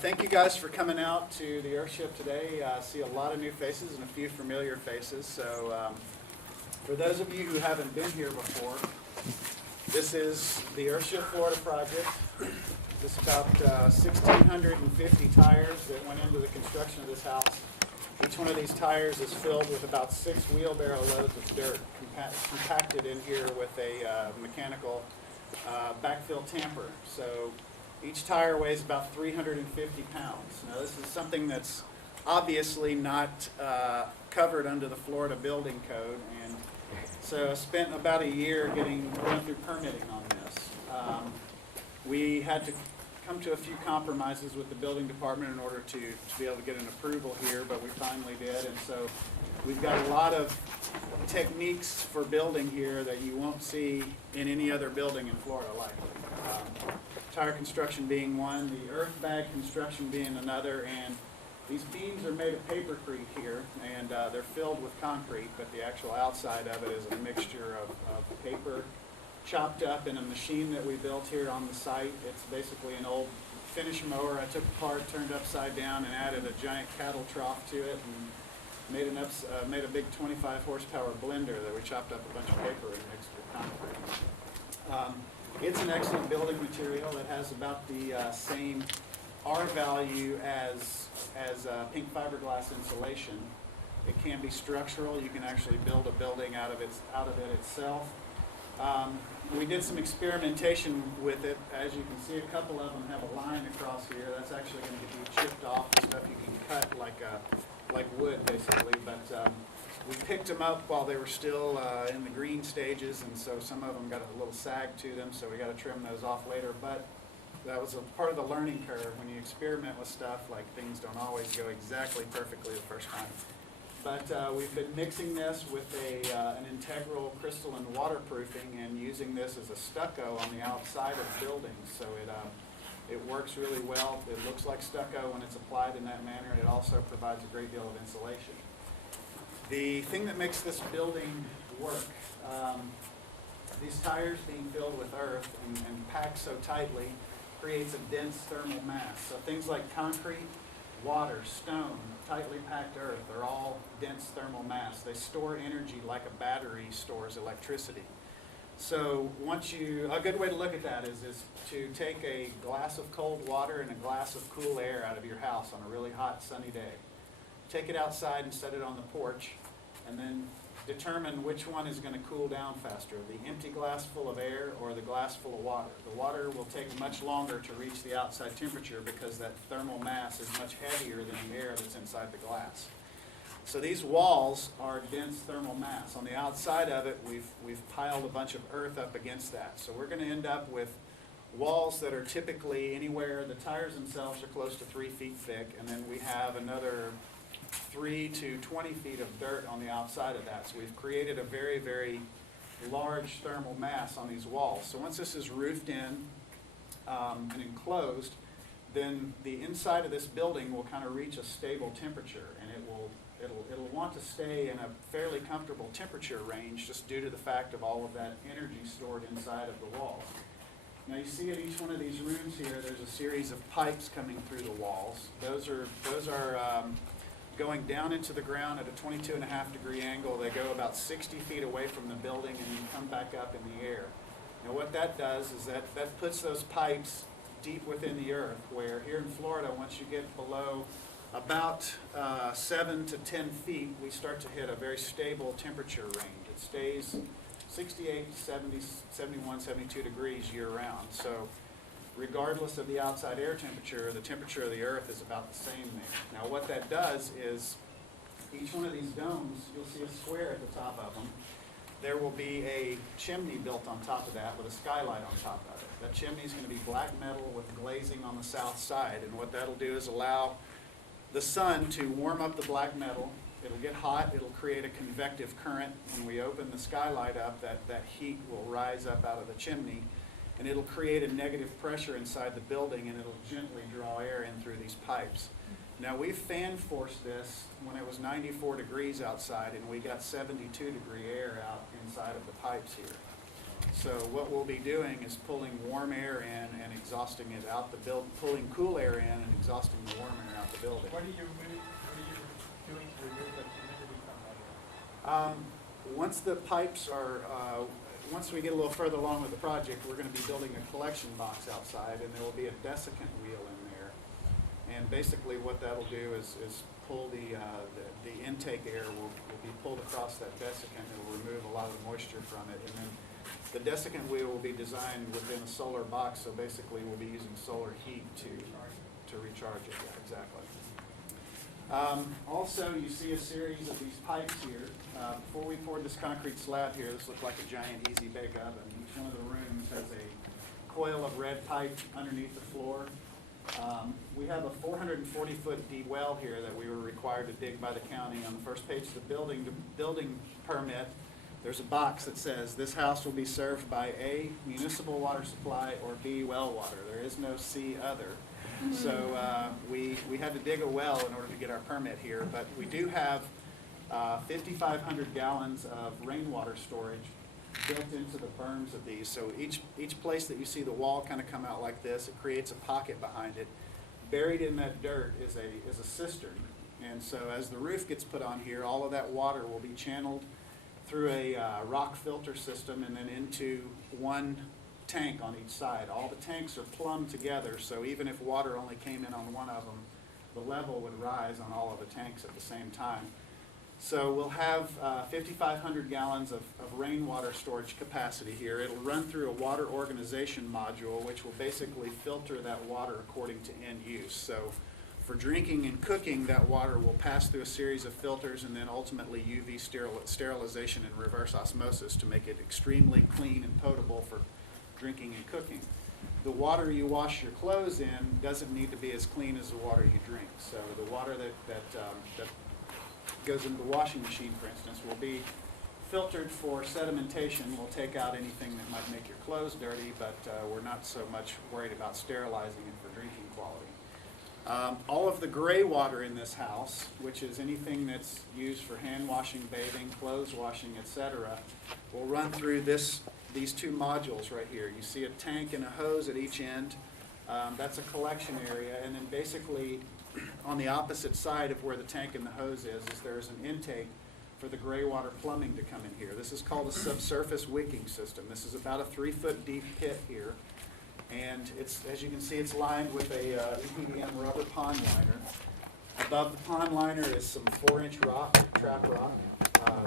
Thank you guys for coming out to the Earthship today. I see a lot of new faces and a few familiar faces. So for those of you who haven't been here before, this is the Earthship Florida project. This is about 1,650 tires that went into the construction of this house. Each one of these tires is filled with about 6 wheelbarrow loads of dirt compacted in here with a mechanical backfill tamper. So each tire weighs about 350 pounds. Now this is something that's obviously not covered under the Florida building code, and so I spent about a year going through permitting on this. We had to come to a few compromises with the building department in order to be able to get an approval here, but we finally did, and so we've got a lot of techniques for building here that you won't see in any other building in Florida likely. Tire construction being one, the earth bag construction being another, and these beams are made of papercrete here, and they're filled with concrete, but the actual outside of it is a mixture of paper chopped up in a machine that we built here on the site. It's basically an old finish mower I took apart, turned upside down, and added a giant cattle trough to it, and made a big 25 horsepower blender that we chopped up a bunch of paper and mixed with concrete. It's an excellent building material. It has about the same R value as pink fiberglass insulation. It can be structural. You can actually build a building out of it itself. We did some experimentation with it. As you can see, a couple of them have a line across here. That's actually going to be chipped off the stuff you can cut like wood, basically. But we picked them up while they were still in the green stages, and so some of them got a little sag to them, so we got to trim those off later. But that was a part of the learning curve. When you experiment with stuff, like, things don't always go exactly perfectly the first time. But we've been mixing this with an integral crystalline waterproofing and using this as a stucco on the outside of buildings. So it works really well. It looks like stucco when it's applied in that manner. It also provides a great deal of insulation. The thing that makes this building work, these tires being filled with earth and packed so tightly creates a dense thermal mass. So things like concrete, water, stone, tightly packed earth are all dense thermal mass. They store energy like a battery stores electricity. So a good way to look at that is to take a glass of cold water and a glass of cool air out of your house on a really hot sunny day. Take it outside and set it on the porch, and then determine which one is going to cool down faster, the empty glass full of air or the glass full of water. The water will take much longer to reach the outside temperature because that thermal mass is much heavier than the air that's inside the glass. So these walls are dense thermal mass. On the outside of it, we've piled a bunch of earth up against that. So we're going to end up with walls that are typically anywhere, the tires themselves are close to 3 feet thick, and then we have another 3 to 20 feet of dirt on the outside of that. So we've created a very, very large thermal mass on these walls. So once this is roofed in and enclosed, then the inside of this building will kind of reach a stable temperature, and it'll want to stay in a fairly comfortable temperature range just due to the fact of all of that energy stored inside of the walls. Now you see at each one of these rooms here, there's a series of pipes coming through the walls. Those are going down into the ground at a 22.5 degree angle. They go about 60 feet away from the building and then come back up in the air. Now what that does is that puts those pipes deep within the earth, where here in Florida, once you get below about 7 to 10 feet, we start to hit a very stable temperature range. It stays 68 to 70, 71, 72 degrees year round. So regardless of the outside air temperature, the temperature of the earth is about the same there. Now what that does is, each one of these domes, you'll see a square at the top of them. There will be a chimney built on top of that with a skylight on top of it. That chimney is going to be black metal with glazing on the south side, and what that'll do is allow the sun to warm up the black metal. It'll get hot, it'll create a convective current. When we open the skylight up, that heat will rise up out of the chimney, and it'll create a negative pressure inside the building, and it'll gently draw air in through these pipes. Now we've fan forced this when it was 94 degrees outside, and we got 72 degree air out inside of the pipes here. So what we'll be doing is pulling warm air in and exhausting it out the building, pulling cool air in and exhausting the warm air out the building. What are you doing to remove the humidity from that? Once the pipes are, once we get a little further along with the project, we're going to be building a collection box outside, and there will be a desiccant wheel in there. And basically what that'll do is pull the intake air will be pulled across that desiccant. It will remove a lot of the moisture from it. And then the desiccant wheel will be designed within a solar box, so basically we'll be using solar heat to recharge it. Yeah, exactly. Also, you see a series of these pipes here. Before we poured this concrete slab here, this looked like a giant easy bake oven. Each one of the rooms has a coil of red pipe underneath the floor. We have a 440-foot deep well here that we were required to dig by the county. On the first page of the building permit, there's a box that says this house will be served by A, municipal water supply, or B, well water. There is no C, other. So we had to dig a well in order to get our permit here, but we do have 5,500 gallons of rainwater storage built into the berms of these. So each place that you see the wall kind of come out like this, it creates a pocket behind it. Buried in that dirt is a cistern. And so as the roof gets put on here, all of that water will be channeled through a rock filter system and then into one tank on each side. All the tanks are plumbed together, so even if water only came in on one of them, the level would rise on all of the tanks at the same time. So we'll have 5,500 gallons of rainwater storage capacity here. It'll run through a water organization module, which will basically filter that water according to end use. So for drinking and cooking, that water will pass through a series of filters and then ultimately UV sterilization and reverse osmosis to make it extremely clean and potable for drinking and cooking. The water you wash your clothes in doesn't need to be as clean as the water you drink. So the water that goes into the washing machine, for instance, will be filtered for sedimentation. We'll take out anything that might make your clothes dirty, but we're not so much worried about sterilizing it for drinking quality. All of the gray water in this house, which is anything that's used for hand washing, bathing, clothes washing, etc., will run through these two modules right here. You see a tank and a hose at each end. That's a collection area, and then basically on the opposite side of where the tank and the hose is there's an intake for the gray water plumbing to come in here. This is called a subsurface wicking system. This is about a 3-foot deep pit here, and it's, as you can see, it's lined with a EPDM rubber pond liner. Above the pond liner is some 4-inch rock, trap rock.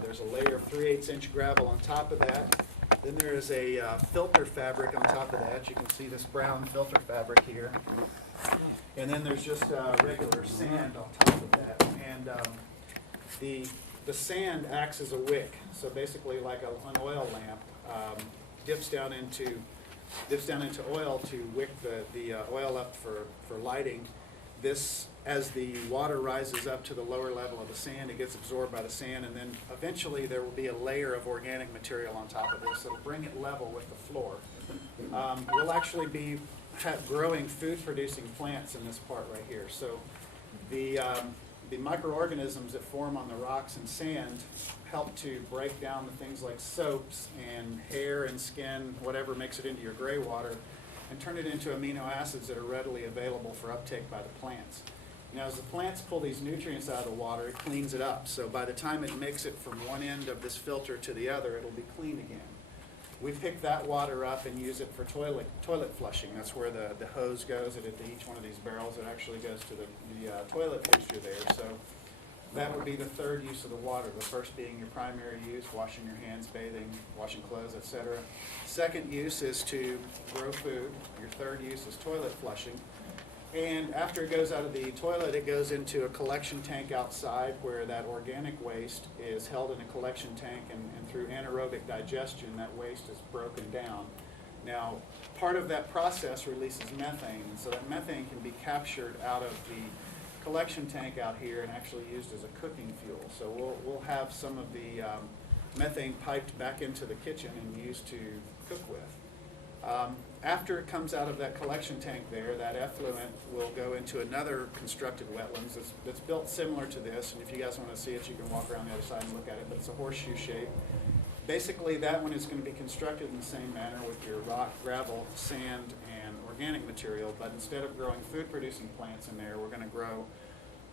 There's a layer of 3/8-inch gravel on top of that. Then there is a filter fabric on top of that. You can see this brown filter fabric here. And then there's just regular sand on top of that. And the sand acts as a wick. So basically like an oil lamp dips down into oil to wick the oil up for lighting. This, as the water rises up to the lower level of the sand, it gets absorbed by the sand, and then eventually there will be a layer of organic material on top of this. It'll bring it level with the floor. We'll actually be growing food-producing plants in this part right here. So the microorganisms that form on the rocks and sand help to break down the things like soaps and hair and skin, whatever makes it into your gray water, and turn it into amino acids that are readily available for uptake by the plants. Now, as the plants pull these nutrients out of the water, it cleans it up. So by the time it makes it from one end of this filter to the other, it'll be clean again. We pick that water up and use it for toilet flushing. That's where the hose goes, and into each one of these barrels, it actually goes to the toilet fixture there. So that would be the third use of the water. The first being your primary use, washing your hands, bathing, washing clothes, etc. Second use is to grow food. Your third use is toilet flushing. And after it goes out of the toilet, it goes into a collection tank outside where that organic waste is held in a collection tank, and through anaerobic digestion, that waste is broken down. Now, part of that process releases methane, and so that methane can be captured out of the collection tank out here and actually used as a cooking fuel. So we'll have some of the methane piped back into the kitchen and used to cook with. After it comes out of that collection tank there, that effluent will go into another constructed wetlands that's built similar to this, and if you guys want to see it, you can walk around the other side and look at it, but it's a horseshoe shape. Basically, that one is going to be constructed in the same manner with your rock, gravel, sand, and organic material, but instead of growing food-producing plants in there, we're going to grow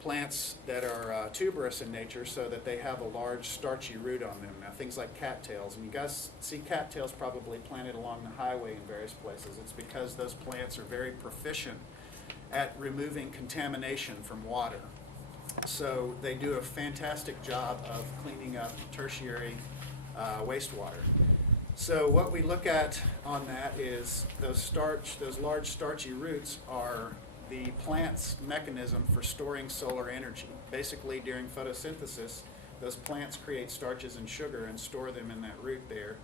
plants that are tuberous in nature so that they have a large starchy root on them. Now, things like cattails, and you guys see cattails probably planted along the highway in various places. It's because those plants are very proficient at removing contamination from water. So they do a fantastic job of cleaning up tertiary wastewater. So what we look at on that is those large starchy roots are the plant's mechanism for storing solar energy. Basically, during photosynthesis, those plants create starches and sugar and store them in that root there,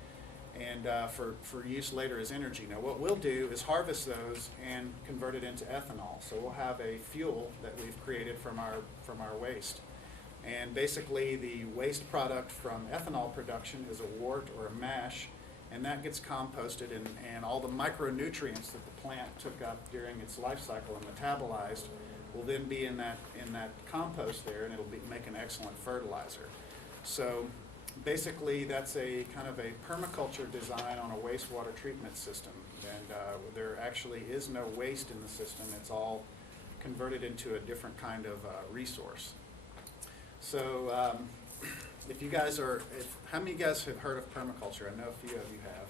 and for use later as energy. Now, what we'll do is harvest those and convert it into ethanol. So we'll have a fuel that we've created from our waste. And basically, the waste product from ethanol production is a wort or a mash, and that gets composted, and all the micronutrients that the plant took up during its life cycle and metabolized will then be in that compost there, and it'll make an excellent fertilizer. So basically, that's a kind of a permaculture design on a wastewater treatment system, and there actually is no waste in the system. It's all converted into a different kind of resource. So if you guys how many of you guys have heard of permaculture? I know a few of you have,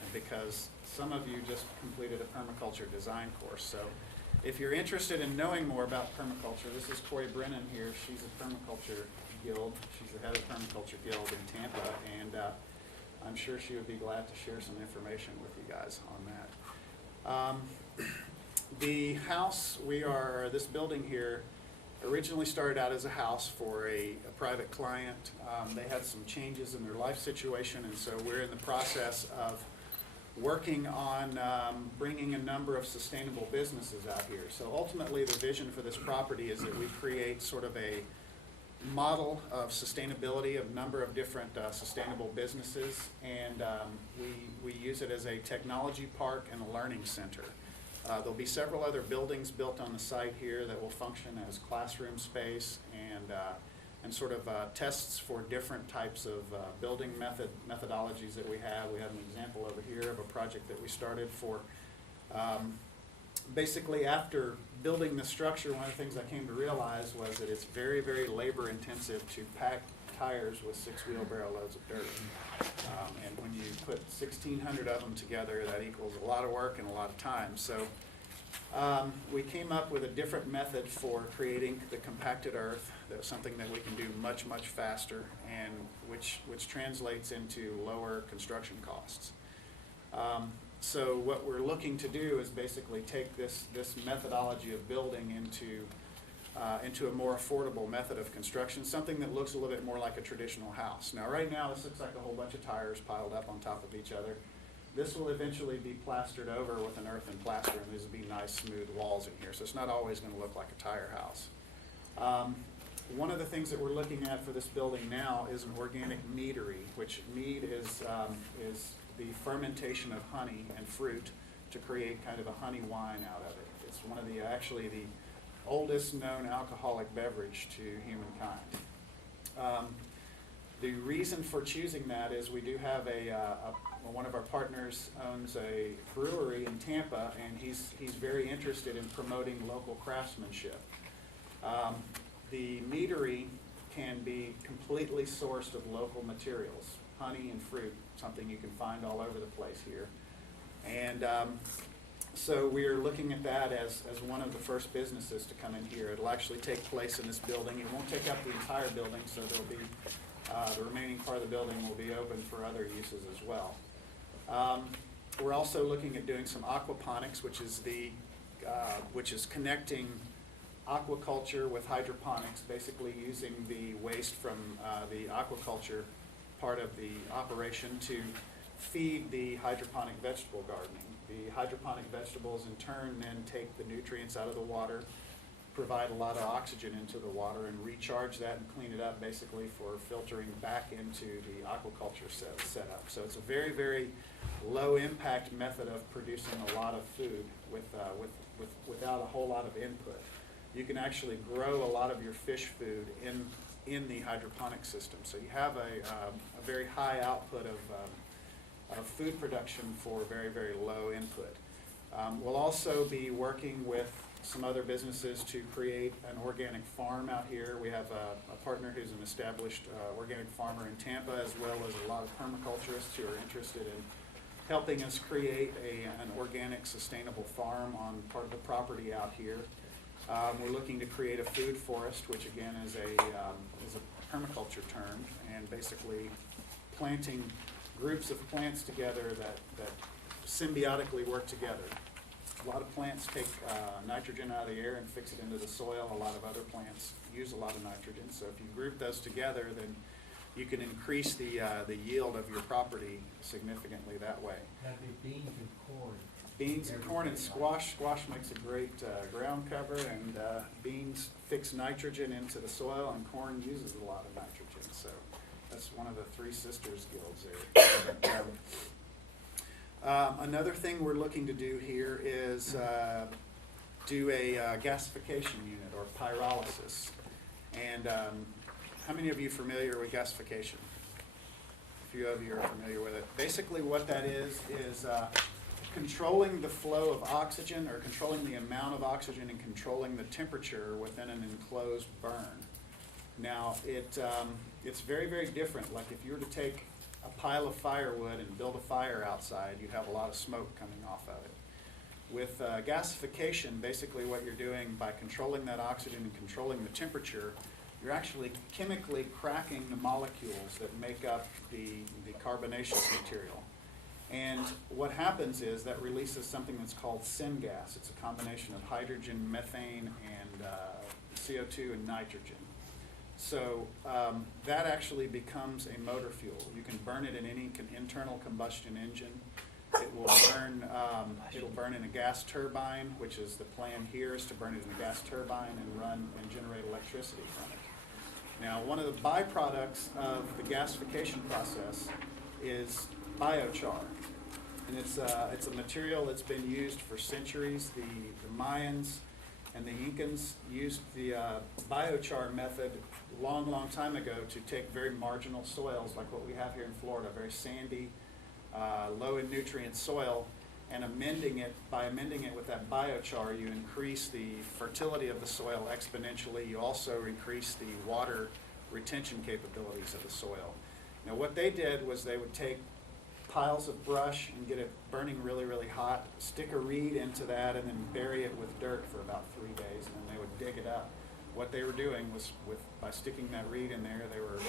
and because some of you just completed a permaculture design course. So if you're interested in knowing more about permaculture, this is Corey Brennan here. She's a permaculture guild. She's the head of permaculture guild in Tampa, and I'm sure she would be glad to share some information with you guys on that. The house this building here originally started out as a house for a private client. They had some changes in their life situation, and so we're in the process of working on bringing a number of sustainable businesses out here. So ultimately, the vision for this property is that we create sort of a model of sustainability of a number of different sustainable businesses, and we use it as a technology park and a learning center. There'll be several other buildings built on the site here that will function as classroom space and sort of tests for different types of building methodologies that we have. We have an example over here of a project that we started for basically after building the structure. One of the things I came to realize was that it's very, very labor intensive to pack tires with 6 wheelbarrow loads of dirt. And when you put 1,600 of them together, that equals a lot of work and a lot of time. So we came up with a different method for creating the compacted earth. That was something that we can do much, much faster, and which translates into lower construction costs. So what we're looking to do is basically take this methodology of building into a more affordable method of construction, something that looks a little bit more like a traditional house. Now, right now, this looks like a whole bunch of tires piled up on top of each other. This will eventually be plastered over with an earthen plaster, and these will be nice, smooth walls in here, so it's not always going to look like a tire house. One of the things that we're looking at for this building now is an organic meadery, which mead is the fermentation of honey and fruit to create kind of a honey wine out of it. It's one of actually the oldest known alcoholic beverage to humankind. The reason for choosing that is we do have one of our partners owns a brewery in Tampa, and he's very interested in promoting local craftsmanship. The meadery can be completely sourced of local materials, honey and fruit, something you can find all over the place here. And so we're looking at that as one of the first businesses to come in here. It'll actually take place in this building. It won't take up the entire building, so there'll be the remaining part of the building will be open for other uses as well. We're also looking at doing some aquaponics, which is connecting aquaculture with hydroponics, basically using the waste from the aquaculture part of the operation to feed the hydroponic vegetable gardening. The hydroponic vegetables in turn then take the nutrients out of the water, provide a lot of oxygen into the water, and recharge that and clean it up basically for filtering back into the aquaculture setup. So it's a very, very low impact method of producing a lot of food without a whole lot of input. You can actually grow a lot of your fish food in the hydroponic system. So you have a very high output of food production for very, very low input. We'll also be working with some other businesses to create an organic farm out here. We have a partner who's an established organic farmer in Tampa, as well as a lot of permaculturists who are interested in helping us create an organic, sustainable farm on part of the property out here. We're looking to create a food forest, which again is a permaculture term, and basically planting groups of plants together that symbiotically work together. A lot of plants take nitrogen out of the air and fix it into the soil. A lot of other plants use a lot of nitrogen. So if you group those together, then you can increase the yield of your property significantly that way. That'd be beans and corn. Beans and corn and squash. Squash makes a great ground cover, and beans fix nitrogen into the soil, and corn uses a lot of nitrogen. So that's one of the three sisters guilds there. Another thing we're looking to do here is do a gasification unit or pyrolysis. And how many of you are familiar with gasification? A few of you are familiar with it. Basically what that is controlling the flow of oxygen, or controlling the amount of oxygen, and controlling the temperature within an enclosed burn. Now it's very, very different. Like if you were to take a pile of firewood and build a fire outside, you'd have a lot of smoke coming off of it. With gasification, basically what you're doing by controlling that oxygen and controlling the temperature, you're actually chemically cracking the molecules that make up the carbonaceous material. And what happens is that releases something that's called syn-gas. It's a combination of hydrogen, methane, and CO2 and nitrogen. So that actually becomes a motor fuel. You can burn it in any internal combustion engine. It will burn. It'll burn in a gas turbine, which is the plan here is to burn it in a gas turbine and run and generate electricity from it. Now, one of the byproducts of the gasification process is biochar, and it's a material that's been used for centuries. The Mayans and the Incans used the biochar method long time ago to take very marginal soils like what we have here in Florida, very sandy, low in nutrient soil, and by amending it with that biochar, you increase the fertility of the soil exponentially. You also increase the water retention capabilities of the soil. Now what they did was they would take piles of brush and get it burning really, really hot, stick a reed into that, and then bury it with dirt for about 3 days, and then they would dig it up. What they were doing was, by sticking that reed in there, they were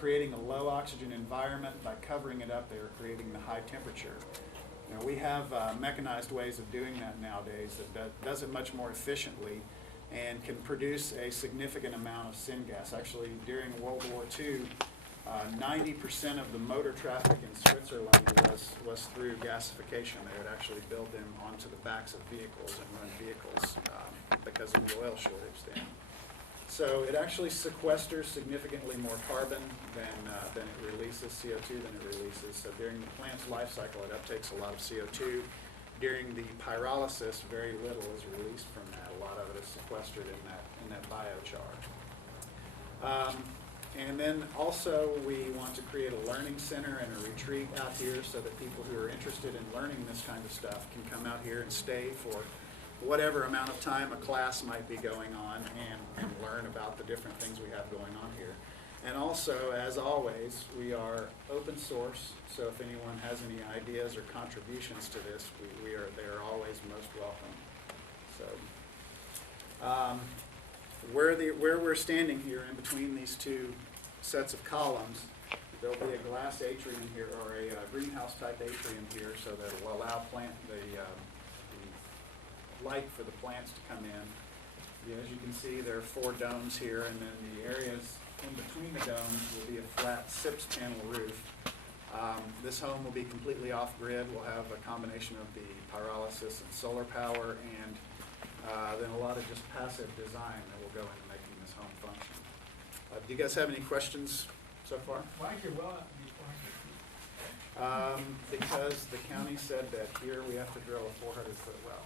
creating a low oxygen environment. By covering it up, they were creating the high temperature. Now, we have mechanized ways of doing that nowadays that does it much more efficiently and can produce a significant amount of syn-gas. Actually, during World War II, 90% of the motor traffic in Switzerland was through gasification. They would actually build them onto the backs of vehicles and run vehicles because of the oil shortage then. So it actually sequesters significantly more carbon than it releases, CO2 than it releases. So during the plant's life cycle, it uptakes a lot of CO2. During the pyrolysis, very little is released from that. A lot of it is sequestered in that biochar. And then also we want to create a learning center and a retreat out here so that people who are interested in learning this kind of stuff can come out here and stay for whatever amount of time a class might be going on and learn about the different things we have going on here. And also, as always, we are open source, so if anyone has any ideas or contributions to this, they are always most welcome. So where we're standing here in between these two sets of columns, there'll be a glass atrium here, or a greenhouse type atrium here, so that it will allow the light for the plants to come in. As you can see, there are 4 domes here, and then the areas in between the domes will be a flat SIPS panel roof. This home will be completely off-grid. We'll have a combination of the pyrolysis and solar power, and then a lot of just passive design that will go into making this home function. Do you guys have any questions so far? Why is your well up to be 400 feet? Because the county said that here we have to drill a 400-foot well.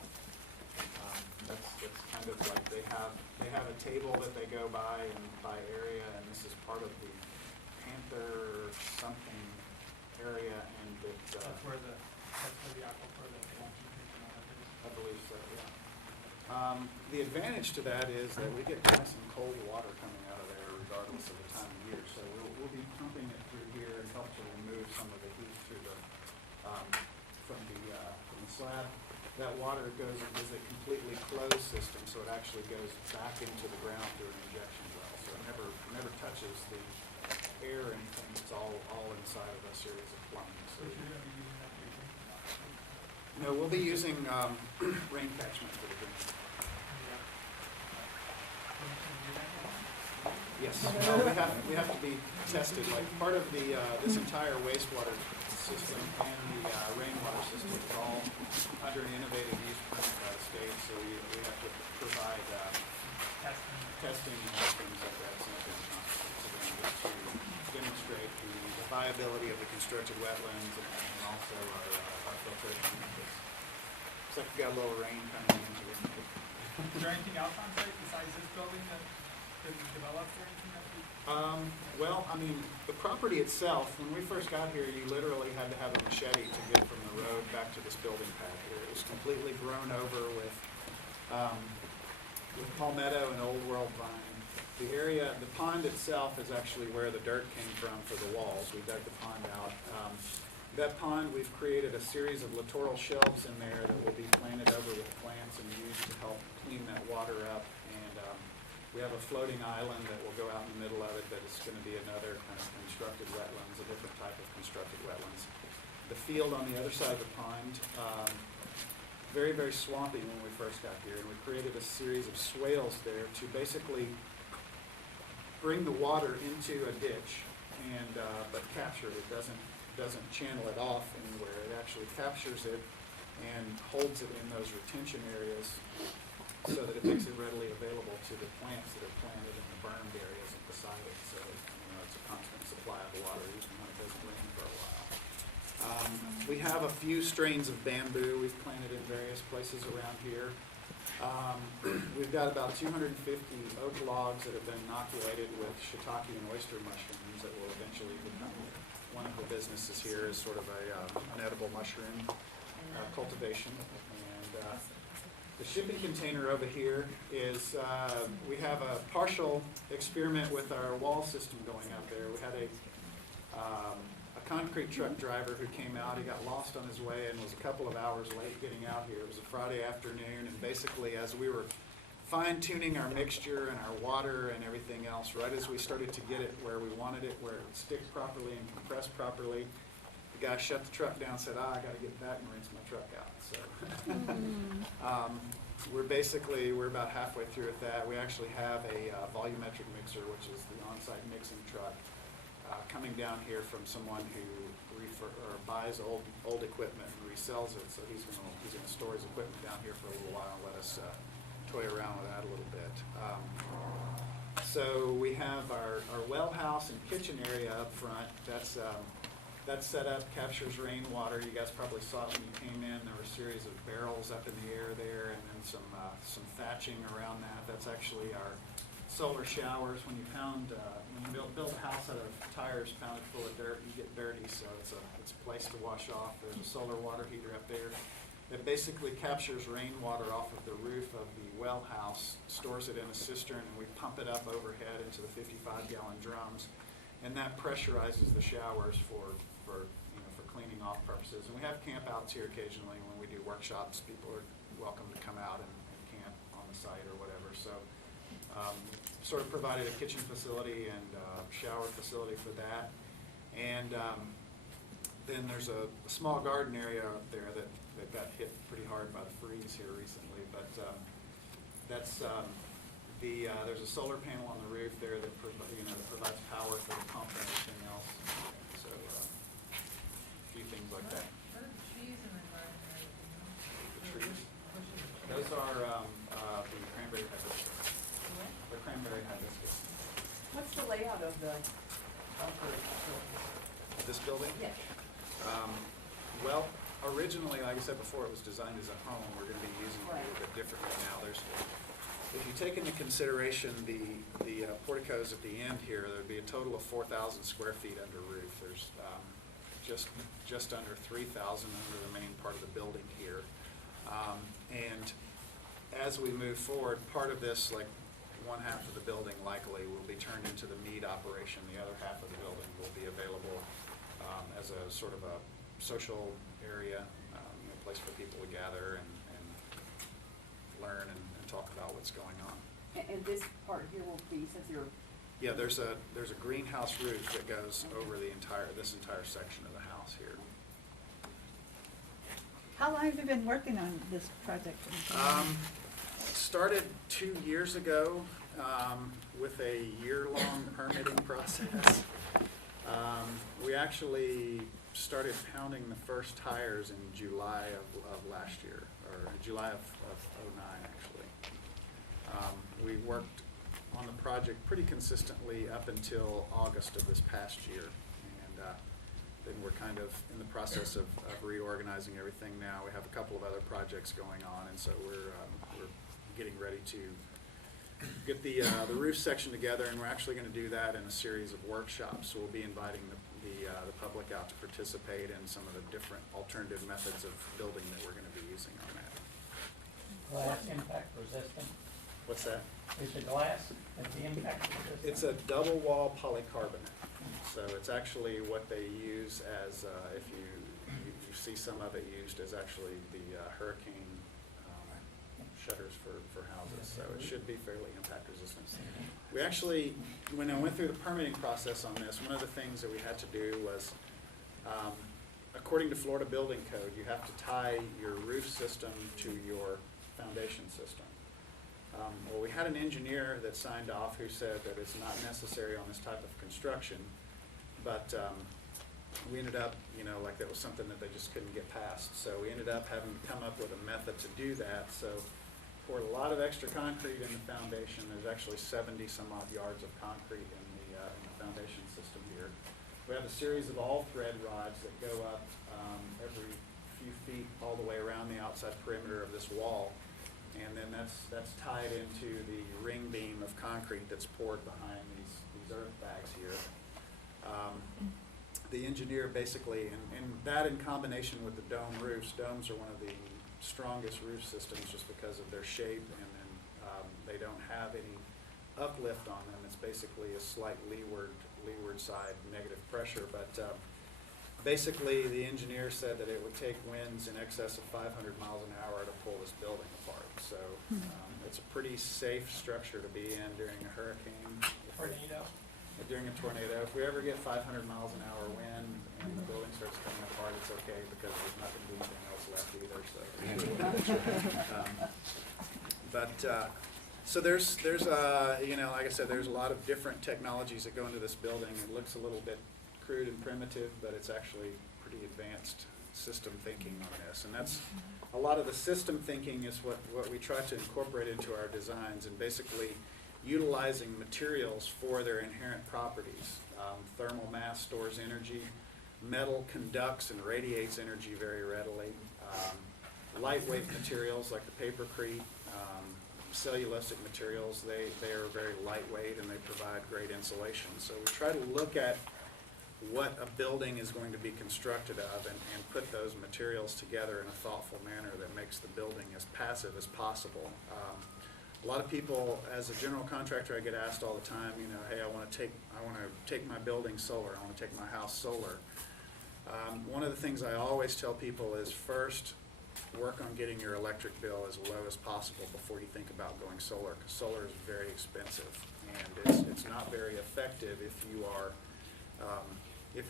That's It's kind of like they have a table that they go by and by area, and this is part of the Panther something area, and That's where the aquifer that they want you to take on is. I believe so, yeah. The advantage to that is that we get nice and cold water coming out of there regardless of the time of year. So we'll be pumping it through here and help to remove some of the heat through the, from the slab. That water is a completely closed system, so it actually goes back into the ground through an injection well. So it never touches the air or anything. It's all inside of a series of plumbing. So you're going to be using that for your drinking water? No, we'll be using rain catchment for the drinking. Yes, well, we have to be tested, like part of the, this entire wastewater system and the rainwater system is all under an innovative use permit by the state, so we have to provide testing and things like that, to demonstrate the viability of the constructed wetlands and also our filtration methods. Looks like we got a little rain coming into it. Is there anything else on site besides this building that could be developed or anything that we? Well, I mean, the property itself, when we first got here, you literally had to have a machete to get from the road back to this building pad here. It was completely grown over with palmetto and old world vine. The pond itself is actually where the dirt came from for the walls. We dug the pond out. That pond, we've created a series of littoral shelves in there that will be planted over with plants and used to help clean that water up. And we have a floating island that will go out in the middle of it that is going to be another kind of constructed wetlands, a different type of constructed wetlands. The field on the other side of the pond, very, very swampy when we first got here, and we created a series of swales there to basically bring the water into a ditch and but capture it. It doesn't channel it off anywhere. It actually captures it and holds it in those retention areas so that it makes it readily available to the plants that are planted in the bermed areas beside it. So it's a constant supply of water even when it doesn't rain for a while. We have a few strains of bamboo we've planted in various places around here. We've got about 250 oak logs that have been inoculated with shiitake and oyster mushrooms that will eventually become one of the businesses here is sort of an edible mushroom cultivation. And the shipping container over here is, we have a partial experiment with our wall system going out there. We had a concrete truck driver who came out. He got lost on his way and was a couple of hours late getting out here. It was a Friday afternoon, and basically as we were fine-tuning our mixture and our water and everything else, right as we started to get it where we wanted it, where it would stick properly and compress properly, the guy shut the truck down and said, I got to get back and rinse my truck out. So we're about halfway through with that. We actually have a volumetric mixer, which is the on-site mixing truck, coming down here from someone who buys old equipment and resells it. So he's going to store his equipment down here for a little while and let us toy around with that a little bit. So we have our well house and kitchen area up front. That's set up, captures rainwater. You guys probably saw it when you came in. There were a series of barrels up in the air there, and then some thatching around that. That's actually our solar showers. When you build a house out of tires pounded full of dirt, you get dirty, so it's a place to wash off. There's a solar water heater up there that basically captures rainwater off of the roof of the well house, stores it in a cistern, and we pump it up overhead into the 55-gallon drums, and that pressurizes the showers for cleaning off purposes. And we have camp outs here occasionally when we do workshops. People are welcome to come out and camp on the site or whatever. So sort of provided a kitchen facility and shower facility for that. And then there's a small garden area up there that got hit pretty hard by the freeze here recently. But there's a solar panel on the roof there that provides power for the pump and everything else. So a few things like that. What are the trees in the garden or anything? The trees. Those are the cranberry hibiscus. The cranberry hibiscus. What's the layout of the building? This building? Yes. Well, originally, like I said before, it was designed as a home. We're going to be using it Right. with differently now. If you take into consideration the porticos at the end here, there'd be a total of 4,000 square feet under roof. There's just under 3,000 under the main part of the building here. And as we move forward, part of this, like one half of the building likely will be turned into the mead operation. The other half of the building will be available as a sort of a social area, a place for people to gather and learn and talk about what's going on. And this part here will be, since you're. Yeah, there's a greenhouse roof that goes over this entire section of the house here. How long have you been working on this project? Started 2 years ago with a year-long permitting process. We actually started pounding the first tires in July of last year, or July of '09 actually. We worked on the project pretty consistently up until August of this past year, and then we're kind of in the process of reorganizing everything now. We have a couple of other projects going on, and so we're getting ready to get the roof section together, and we're actually going to do that in a series of workshops. So we'll be inviting the public out to participate in some of the different alternative methods of building that we're going to be using on that. Glass impact resistant? What's that? Is the glass, is the impact resistant? It's a double wall polycarbonate. So it's actually what they use as, if you see some of it used as actually the hurricane shutters for houses. So it should be fairly impact resistant. We actually, when I went through the permitting process on this, one of the things that we had to do was, according to Florida Building Code, you have to tie your roof system to your foundation system. Well, we had an engineer that signed off who said that it's not necessary on this type of construction, but we ended up, like that was something that they just couldn't get past. So we ended up having to come up with a method to do that. So poured a lot of extra concrete in the foundation. There's actually 70 some odd yards of concrete in the foundation system here. We have a series of all thread rods that go up every few feet all the way around the outside perimeter of this wall. And then that's tied into the ring beam of concrete that's poured behind these earth bags here. The engineer basically, and that in combination with the dome roofs, domes are one of the strongest roof systems just because of their shape, and then they don't have any uplift on them. It's basically a slight leeward side negative pressure, but basically the engineer said that it would take winds in excess of 500 miles an hour to pull this building apart. So it's a pretty safe structure to be in during a hurricane. Tornado? During a tornado. If we ever get 500 miles an hour wind and the building starts coming apart, it's okay because there's not going to be anything else left either. So, so there's like I said, there's a lot of different technologies that go into this building. It looks a little bit crude and primitive, but it's actually pretty advanced system thinking on this. And that's a lot of the system thinking is what we try to incorporate into our designs, and basically utilizing materials for their inherent properties. Thermal mass stores energy. Metal conducts and radiates energy very readily. Lightweight materials like the papercrete, cellulosic materials, they are very lightweight and they provide great insulation. So we try to look at what a building is going to be constructed of and put those materials together in a thoughtful manner that makes the building as passive as possible. A lot of people, as a general contractor, I get asked all the time, hey, I want to take my building solar. I want to take my house solar. One of the things I always tell people is first work on getting your electric bill as low as possible before you think about going solar, because solar is very expensive and it's not very effective if you are if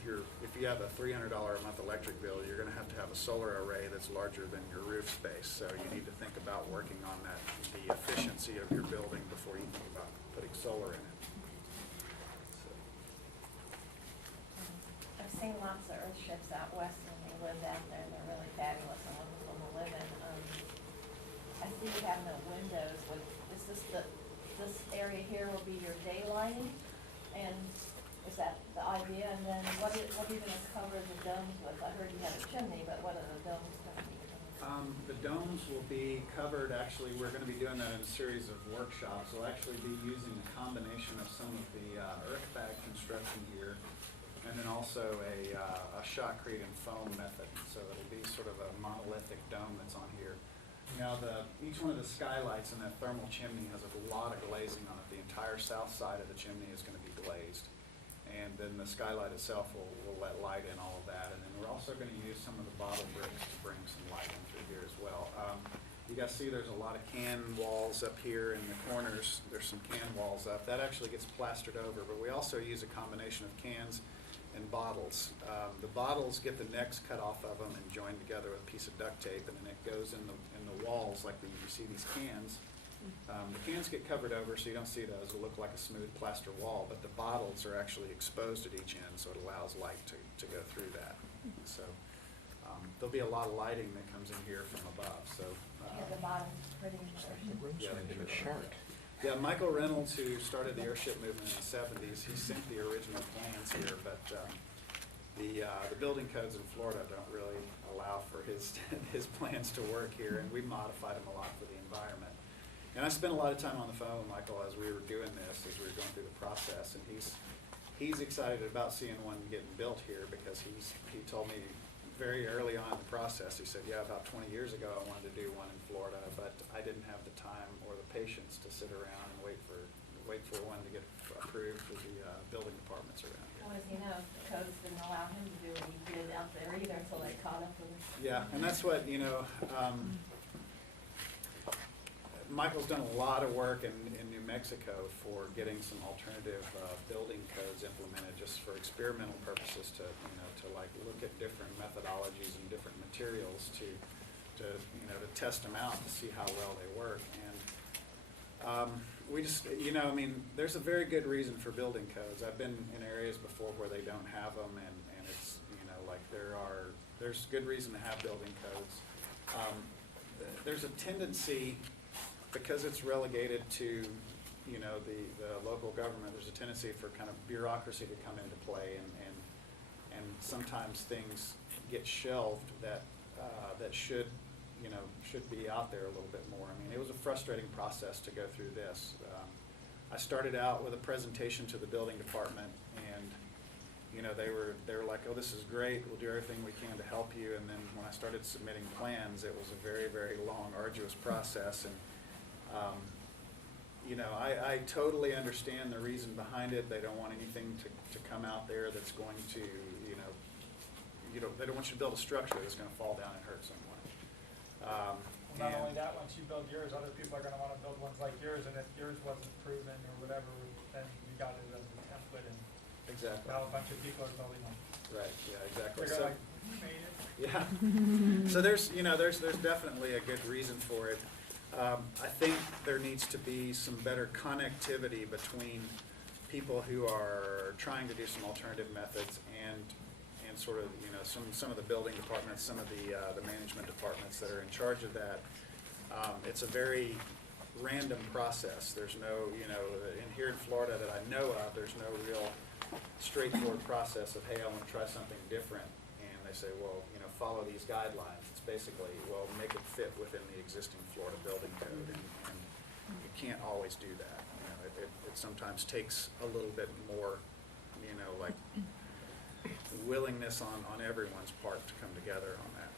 you have a $300 a month electric bill, you're going to have a solar array that's larger than your roof space. So you need to think about working on the efficiency of your building before you think about putting solar in it. So. I've seen lots of Earthships out west, and they live down there. They're really fabulous and wonderful to live in. I see you have no windows. This area here will be your daylighting, and is that the idea? And then what are you going to cover the domes with? I heard you had a chimney, but what are the domes going to be? The domes will be covered, actually, we're gonna be doing that in a series of workshops. We'll actually be using a combination of some of the earth bag construction here, and then also a shotcrete and foam method. So it'll be sort of a monolithic dome that's on here. Now, each one of the skylights in that thermal chimney has a lot of glazing on it. The entire south side of the chimney is gonna be glazed. And then the skylight itself will let light in all of that. And then we're also gonna use some of the bottle bricks to bring some light in through here as well. You guys see there's a lot of can walls up here in the corners. There's some can walls up. That actually gets plastered over, but we also use a combination of cans and bottles. The bottles get the necks cut off of them and joined together with a piece of duct tape, and then it goes in the walls like you see these cans. The cans get covered over so you don't see those. It'll look like a smooth plaster wall, but the bottles are actually exposed at each end, so it allows light to go through that. So there'll be a lot of lighting that comes in here from above. So Yeah, the bottom's pretty yeah, yeah, Michael Reynolds, who started the Earthship movement in the '70s, he sent the original plans here, but the building codes in Florida don't really allow for his his plans to work here, and we modified them a lot for the environment. And I spent a lot of time on the phone with Michael as we were doing this, as we were going through the process, and he's excited about seeing one getting built here because he told me very early on in the process, he said, yeah, about 20 years ago I wanted to do one in Florida, but I didn't have the time or the patience to sit around and wait for one to get approved for the building departments around here. What does he know? The codes didn't allow him to do what he did out there either until they caught up with him. Yeah, and that's what, Michael's done a lot of work in New Mexico for getting some alternative building codes implemented just for experimental purposes to like look at different methodologies and different materials to test them out to see how well they work. And we just, there's a very good reason for building codes. I've been in areas before where they don't have them, and it's, like there's good reason to have building codes. There's a tendency, because it's relegated to, the local government, there's a tendency for kind of bureaucracy to come into play, and sometimes things get shelved that should be out there a little bit more. I mean, it was a frustrating process to go through this. I started out with a presentation to the building department, and they were like, oh, this is great, we'll do everything we can to help you. And then when I started submitting plans, it was a very, very long, arduous process. And I totally understand the reason behind it. They don't want anything to come out there that's going to, they don't want you to build a structure that's going to fall down and hurt someone. Not only that, once you build yours, other people are gonna wanna build ones like yours, and if yours wasn't proven or whatever, then you got it as a template, and Exactly. now a bunch of people are building them. Right, yeah, exactly. They're So, like, you made it. yeah. So there's definitely a good reason for it. I think there needs to be some better connectivity between people who are trying to do some alternative methods and sort of, some of the building departments, some of the management departments that are in charge of that. It's a very random process. There's no, in here in Florida that I know of, there's no real straightforward process of, hey, I want to try something different. And they say, well, follow these guidelines. It's basically, well, make it fit within the existing Florida building code. And you can't always do that. It sometimes takes a little bit more, like willingness on everyone's part to come together on that.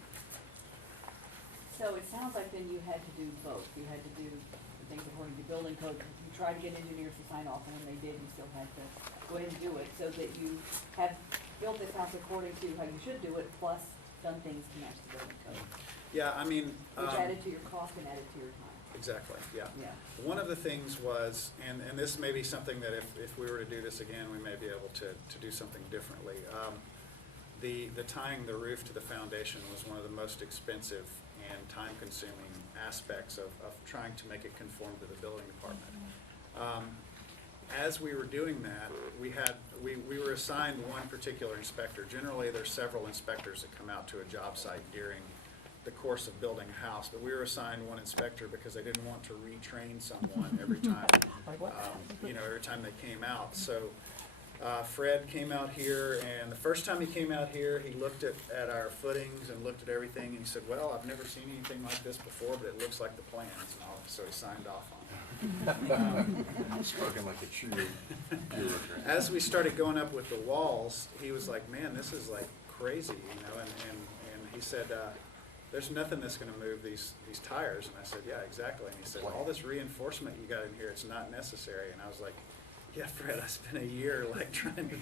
So it sounds like then you had to do both. You had to do the things according to building code. You tried to get engineers to sign off, and when they did, you still had to go ahead and do it, so that you have built this house according to how you should do it, plus done things to match the building code. Yeah, I mean. Which added to your cost and added to your time. Exactly, yeah. Yeah. One of the things was, and this may be something that if we were to do this again, we may be able to do something differently. The tying the roof to the foundation was one of the most expensive and time-consuming aspects of trying to make it conform to the building department. As we were doing that, we were assigned one particular inspector. Generally, there's several inspectors that come out to a job site during the course of building a house, but we were assigned one inspector because they didn't want to retrain someone every time, every time they came out. So Fred came out here, and the first time he came out here, he looked at our footings and looked at everything, and he said, well, I've never seen anything like this before, but it looks like the plans, and all, so he signed off on it. Spoken like a true realtor. As we started going up with the walls, he was like, man, this is like crazy, you know, and he said, there's nothing that's gonna move these tires, and I said, yeah, exactly, and he said, all this reinforcement you got in here, it's not necessary, and I was like, yeah, Fred, I spent a year like trying to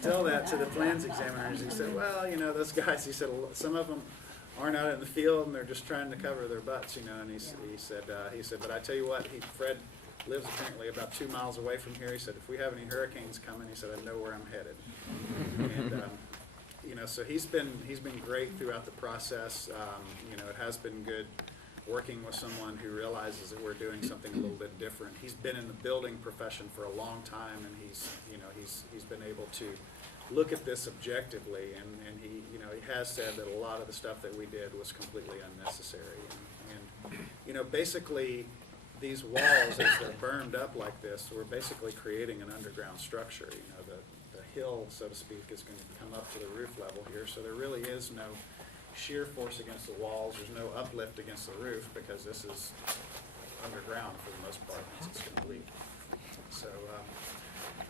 tell that to the plans examiners. He said, well, you know, those guys, he said, some of them aren't out in the field and they're just trying to cover their butts, you know, and he said, but I tell you what, Fred lives apparently about 2 miles away from here. He said, if we have any hurricanes coming, he said, I know where I'm headed. And, you know, so he's been great throughout the process. You know, it has been good working with someone who realizes that we're doing something a little bit different. He's been in the building profession for a long time, and he's been able to look at this objectively, and he has said that a lot of the stuff that we did was completely unnecessary. And you know, basically, these walls, as they're bermed up like this, we're basically creating an underground structure. You know, the hill, so to speak, is going to come up to the roof level here, so there really is no shear force against the walls. There's no uplift against the roof because this is underground for the most part once it's complete. So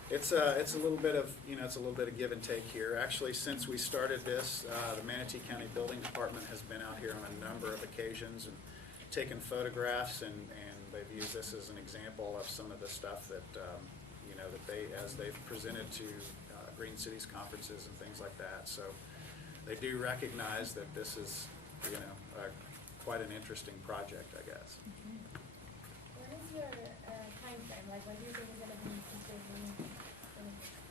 it's a little bit of give and take here. Actually, since we started this, the Manatee County Building Department has been out here on a number of occasions and taken photographs, and they've used this as an example of some of the stuff that as they've presented to Green Cities conferences and things like that. So they do recognize that this is, you know, quite an interesting project, I guess. What is your time frame? Like, when do you think you're going to be completely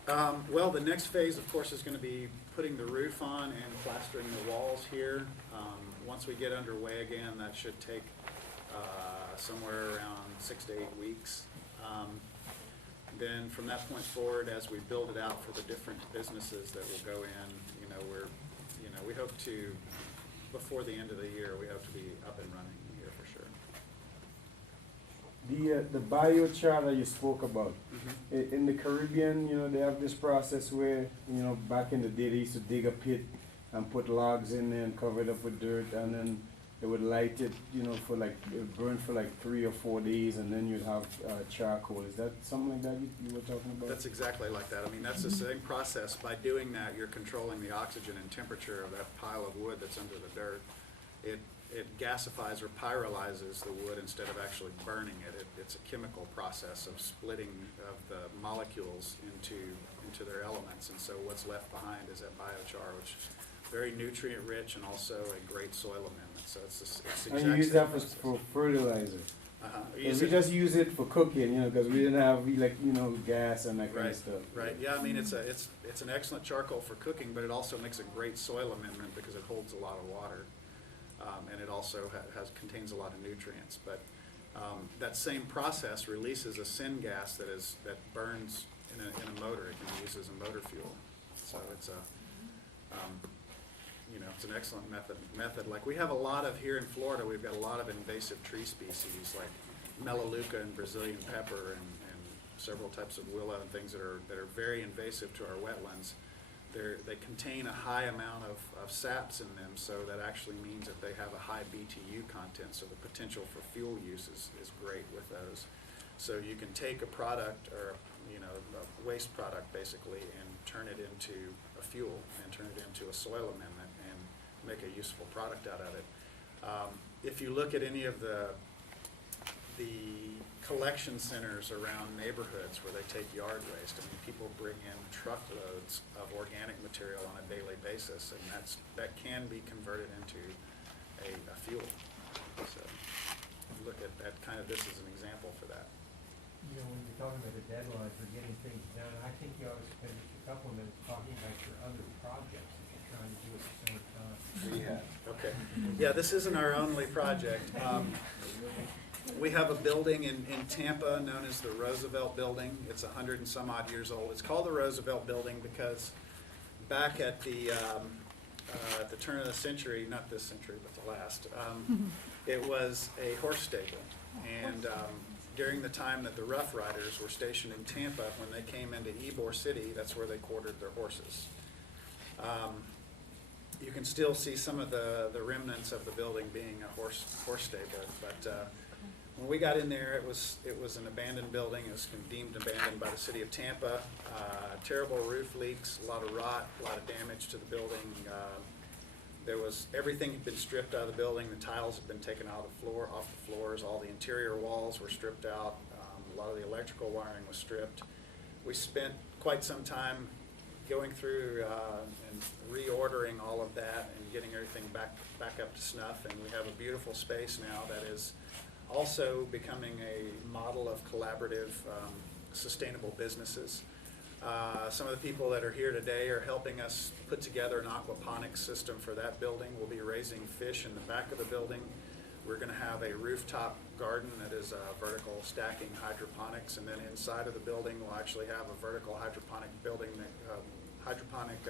finished? Well, the next phase, of course, is going to be putting the roof on and plastering the walls here. Once we get underway again, that should take somewhere around 6 to 8 weeks. Then from that point forward, as we build it out for the different businesses that will go in, we hope to, before the end of the year, we hope to be up and running here for sure. The biochar that you spoke about, in the Caribbean, you know, they have this process where, you know, back in the day they used to dig a pit and put logs in there and cover it up with dirt, and then they would light it, you know, for like, it would burn for like 3 or 4 days, and then you'd have charcoal. Is that something like that you were talking about? That's exactly like that. I mean, that's the same process. By doing that, you're controlling the oxygen and temperature of that pile of wood that's under the dirt. It gasifies or pyrolyzes the wood instead of actually burning it. It's a chemical process of splitting of the molecules into their elements, and so what's left behind is that biochar, which is very nutrient rich and also a great soil amendment. So it's exactly. And you use that for fertilizer. We just use it for cooking, you know, because we didn't have gas and that kind of stuff. Right. Yeah. I mean, it's an excellent charcoal for cooking, but it also makes a great soil amendment because it holds a lot of water, and it also contains a lot of nutrients. But that same process releases a syn-gas that burns in a motor. It can be used as a motor fuel. So it's it's an excellent method. Like we have a lot of here in Florida, we've got a lot of invasive tree species like melaleuca and Brazilian pepper and several types of willow and things that are very invasive to our wetlands. They contain a high amount of saps in them, so that actually means that they have a high BTU content, so the potential for fuel use is great with those. So you can take a product or a waste product basically and turn it into a fuel and turn it into a soil amendment and make a useful product out of it. If you look at any of the collection centers around neighborhoods where they take yard waste, I mean, people bring in truckloads of organic material on a daily basis, and that can be converted into a fuel. So look at that this is an example for that. You know, when you're talking about the deadline for getting things done, I think you ought to spend just a couple of minutes talking about your other projects that you're trying to do at the same time. Okay. Yeah, this isn't our only project. We have a building in Tampa known as the Roosevelt Building. It's 100 and some odd years old. It's called the Roosevelt Building because back at the turn of the century, not this century, but the last, it was a horse stable. And during the time that the Rough Riders were stationed in Tampa, when they came into Ybor City, that's where they quartered their horses. You can still see some of the remnants of the building being a horse stable, but when we got in there, it was an abandoned building. It was deemed abandoned by the city of Tampa. Terrible roof leaks, a lot of rot, a lot of damage to the building. Everything had been stripped out of the building. The tiles had been taken off the floors. All the interior walls were stripped out. A lot of the electrical wiring was stripped. We spent quite some time going through and reordering all of that and getting everything back up to snuff. And we have a beautiful space now that is also becoming a model of collaborative, sustainable businesses. Some of the people that are here today are helping us put together an aquaponics system for that building. We'll be raising fish in the back of the building. We're going to have a rooftop garden that is vertical stacking hydroponics, and then inside of the building we'll actually have a vertical hydroponic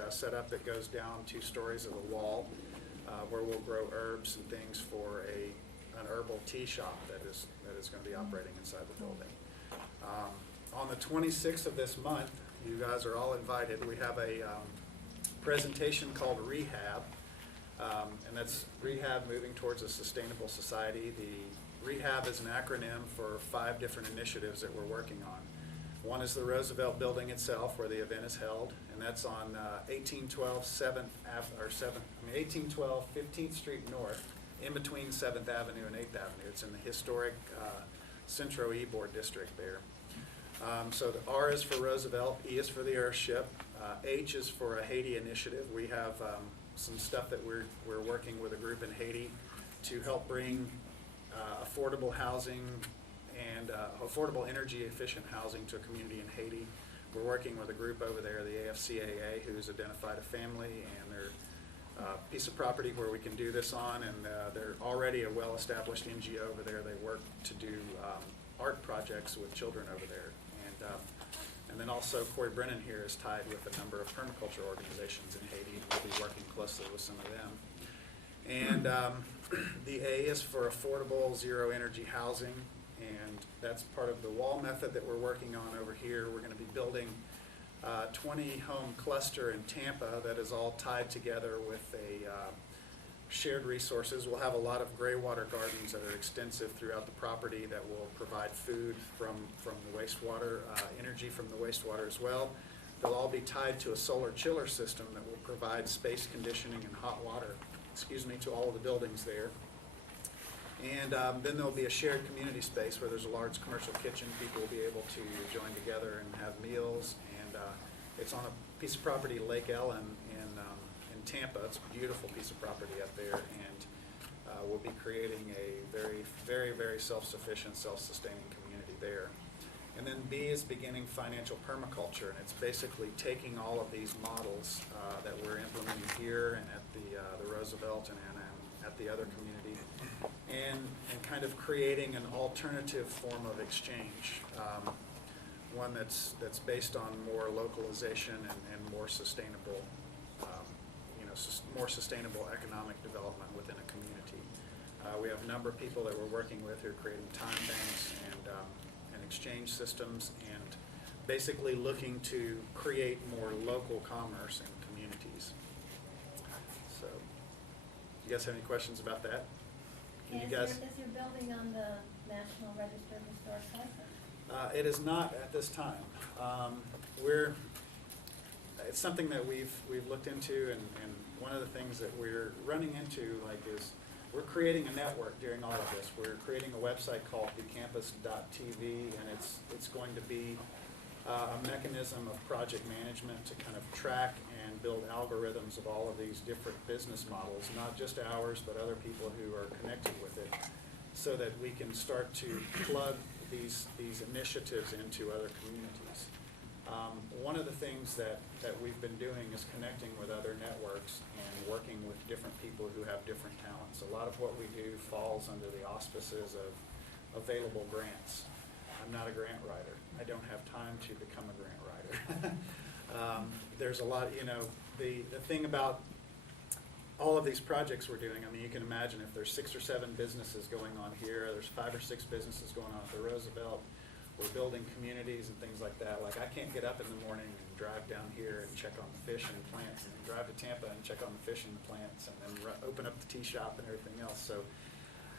setup that goes down 2 stories of the wall, where we'll grow herbs and things for an herbal tea shop that is going to be operating inside the building. On the 26th of this month, you guys are all invited. We have a presentation called Rehab, and that's Rehab Moving Towards a Sustainable Society. The Rehab is an acronym for 5 different initiatives that we're working on. One is the Roosevelt Building itself, where the event is held, and that's on 1812 15th Street North, in between 7th Avenue and 8th Avenue. It's in the historic Centro Ybor district there. So the R is for Roosevelt, E is for the Earthship, H is for a Haiti initiative. We have some stuff that we're working with a group in Haiti to help bring affordable housing and affordable energy efficient housing to a community in Haiti. We're working with a group over there, the AFCAA, who's identified a family and their piece of property where we can do this on, and they're already a well-established NGO over there. They work to do art projects with children over there. And then also Corey Brennan here is tied with a number of permaculture organizations in Haiti. We'll be working closely with some of them. And the A is for affordable zero energy housing, and that's part of the wall method that we're working on over here. We're going to be building a 20-home cluster in Tampa that is all tied together with a shared resources. We'll have a lot of gray water gardens that are extensive throughout the property that will provide food from the wastewater, energy from the wastewater as well. They'll all be tied to a solar chiller system that will provide space conditioning and hot water, to all of the buildings there. And then there'll be a shared community space where there's a large commercial kitchen. People will be able to join together and have meals. And it's on a piece of property, Lake Ellen, in Tampa. It's a beautiful piece of property up there, and we'll be creating a very, very, very self-sufficient, self-sustaining community there. And then B is beginning financial permaculture, and it's basically taking all of these models that we're implementing here and at the Roosevelt and at the other community, and kind of creating an alternative form of exchange, one that's based on more localization and more sustainable, more sustainable economic development within a community. We have a number of people that we're working with who are creating time banks and exchange systems, and basically looking to create more local commerce in communities. So, you guys have any questions about that? Can you guys? Is your building on the National Register of Historic Places? It is not at this time. It's something that we've looked into, and one of the things that we're running into is we're creating a network during all of this. We're creating a website called thecampus.tv, and it's going to be a mechanism of project management to kind of track and build algorithms of all of these different business models, not just ours, but other people who are connected with it, so that we can start to plug these initiatives into other communities. One of the things that we've been doing is connecting with other networks and working with different people who have different talents. A lot of what we do falls under the auspices of available grants. I'm not a grant writer. I don't have time to become a grant writer. There's a lot, the thing about all of these projects we're doing, I mean, you can imagine if there's 6 or 7 businesses going on here, there's 5 or 6 businesses going on at the Roosevelt, we're building communities and things like that. Like, I can't get up in the morning and drive down here and check on the fish and plants, and then drive to Tampa and check on the fish and the plants, and then open up the tea shop and everything else. So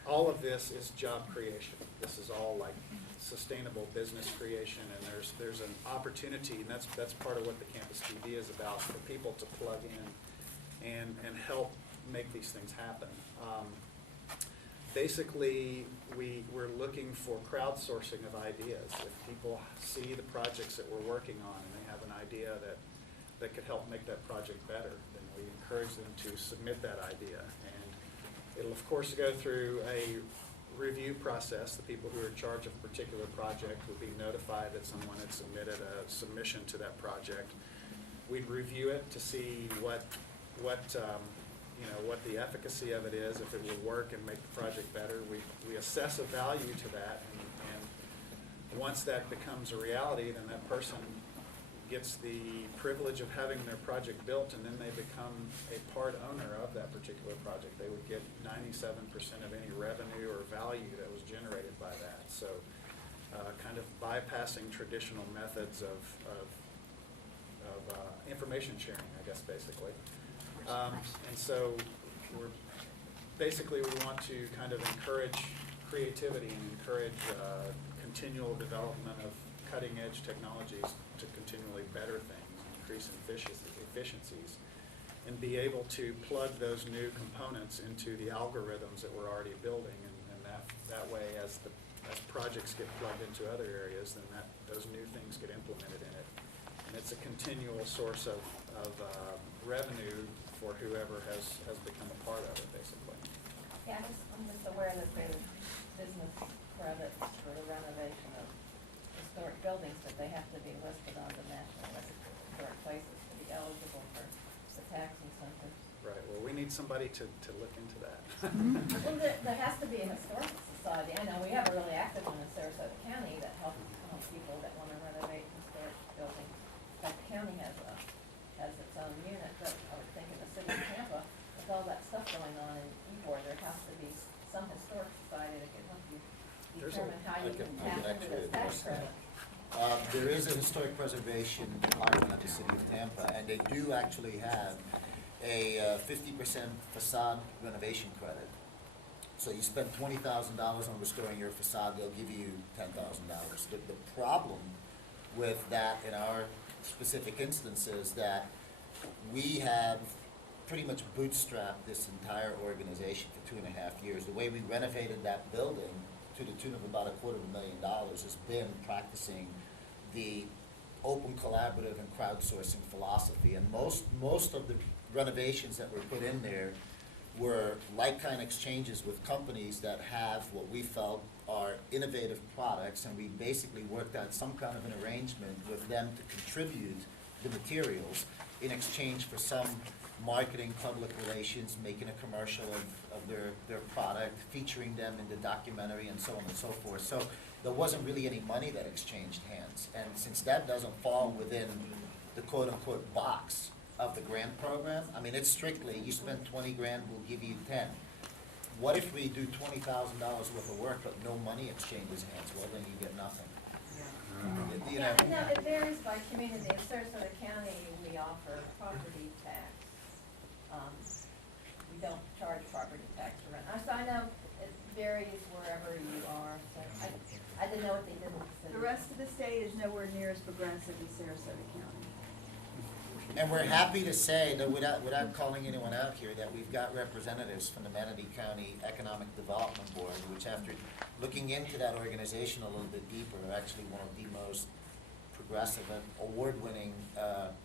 all of this is job creation. This is all like sustainable business creation, and there's an opportunity, and that's part of what the Campus TV is about, for people to plug in and help make these things happen. Basically, we're looking for crowdsourcing of ideas. If people see the projects that we're working on and they have an idea that could help make that project better, then we encourage them to submit that idea. And it'll of course go through a review process. The people who are in charge of a particular project would be notified that someone had submitted a submission to that project. We'd review it to see what the efficacy of it is, if it will work and make the project better. We assess a value to that, and once that becomes a reality, then that person gets the privilege of having their project built, and then they become a part owner of that particular project. They would get 97% of any revenue or value that was generated by that. So kind of bypassing traditional methods of information sharing, I guess, basically. And so we want to kind of encourage creativity and encourage continual development of cutting-edge technologies to continually better things, increase efficiencies, and be able to plug those new components into the algorithms that we're already building, and that way, as projects get plugged into other areas, then those new things get implemented in it, and it's a continual source of revenue for whoever has become a part of it, basically. Yeah, I'm just aware that there's business credits for the renovation of historic buildings, but they have to be listed on the National List of Historic Places to be eligible for the tax incentives. Right, well, we need somebody to look into that. Well, there has to be a historical society. I know we have a really active one in Sarasota County that helps people that want to renovate historic buildings. But the county has its own unit, but I would think in the city of Tampa, with all that stuff going on in Ybor, there has to be some historic society that can help you determine how you can tap into this tax credit. There is a historic preservation department at the city of Tampa, and they do actually have a 50% facade renovation credit. So you spend $20,000 on restoring your facade, they'll give you $10,000. The problem with that in our specific instance is that we have pretty much bootstrapped this entire organization for 2.5 years. The way we renovated that building to the tune of about $250,000 has been practicing the open collaborative and crowdsourcing philosophy. And most of the renovations that were put in there were like-kind exchanges with companies that have what we felt are innovative products, and we basically worked out some kind of an arrangement with them to contribute the materials in exchange for some marketing, public relations, making a commercial of their product, featuring them in the documentary, and so on and so forth. So there wasn't really any money that exchanged hands. And since that doesn't fall within the quote-unquote box of the grant program, I mean, it's strictly, you spend 20 grand, we'll give you 10. What if we do $20,000 worth of work, but no money exchanges hands? Well, then you get nothing. You know. Yeah, no, it varies by community. In Sarasota County, we offer property tax. We don't charge property tax for rent. So I know it varies wherever you are. So I didn't know what they did in the city. The rest of the state is nowhere near as progressive as Sarasota County. And we're happy to say that without calling anyone out here, that we've got representatives from the Manatee County Economic Development Board, which after looking into that organization a little bit deeper, are actually one of the most progressive and award-winning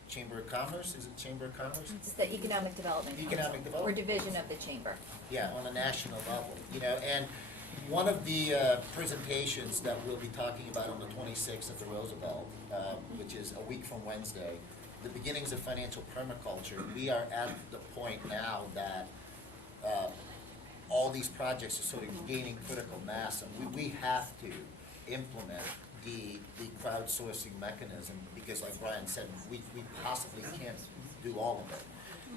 Chamber of Commerce. Is it Chamber of Commerce? It's the Economic Development Council, Economic Development. or division of the chamber. Yeah, on a national level, you know, and one of the presentations that we'll be talking about on the 26th at the Roosevelt, which is a week from Wednesday, the beginnings of financial permaculture. We are at the point now that all these projects are sort of gaining critical mass, and we have to implement the crowdsourcing mechanism, because like Bryan said, we possibly can't do all of it.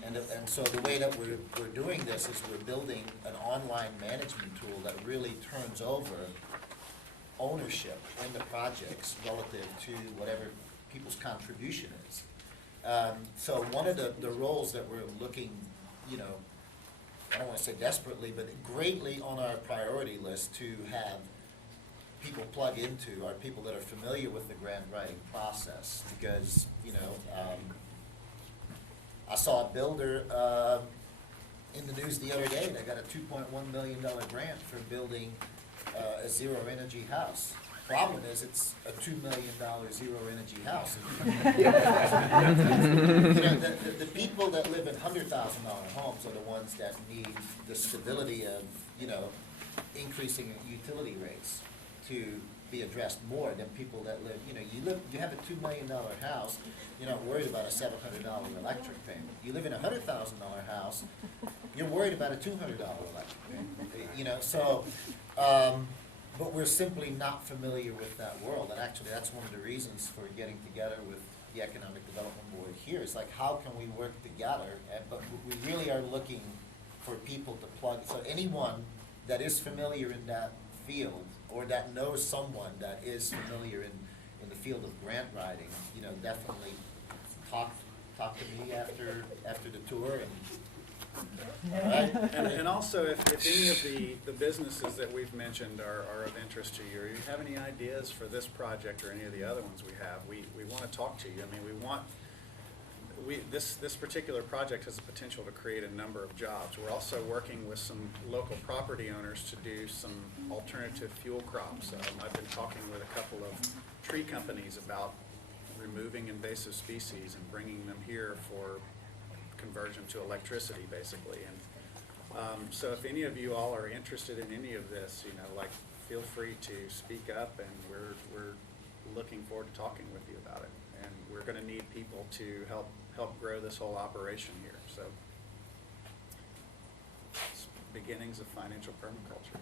And so the way that we're doing this is we're building an online management tool that really turns over ownership in the projects relative to whatever people's contribution is. So one of the roles that we're looking, you know, I don't want to say desperately, but greatly on our priority list to have people plug into are people that are familiar with the grant writing process. Because, you know, I saw a builder in the news the other day that got a $2.1 million grant for building a zero energy house. Problem is, it's a $2 million zero energy house. You know, the people that live in $100,000 homes are the ones that need the stability of, you know, increasing utility rates to be addressed more than people that live, you know, you have a $2 million house, you're not worried about a $700 electric payment. You live in a $100,000 house, you're worried about a $200 electric payment. You know, so, but we're simply not familiar with that world, and actually that's one of the reasons for getting together with the Economic Development Board here. It's like, how can we work together? But we really are looking for people to plug, so anyone that is familiar in that field, or that knows someone that is familiar in the field of grant writing, you know, definitely talk to me after the tour. And, all right. And also, if any of the businesses that we've mentioned are of interest to you, or you have any ideas for this project or any of the other ones we have, we want to talk to you. I mean, this particular project has the potential to create a number of jobs. We're also working with some local property owners to do some alternative fuel crops. I've been talking with a couple of tree companies about removing invasive species and bringing them here for conversion to electricity, basically. And so if any of you all are interested in any of this, you know, like, feel free to speak up, and we're looking forward to talking with you about it. And we're going to need people to help grow this whole operation here. So it's beginnings of financial permaculture.